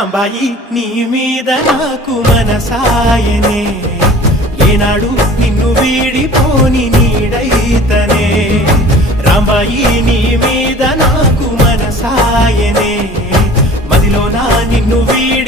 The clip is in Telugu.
రాంబాయి నీ మీద నాకు మనసాయనే, ఏనాడు నిన్ను వీడిపోని నీడైతనే. రాంబాయి నీ మీద నాకు మనసాయనే, మదిలో నా నిన్ను వీడి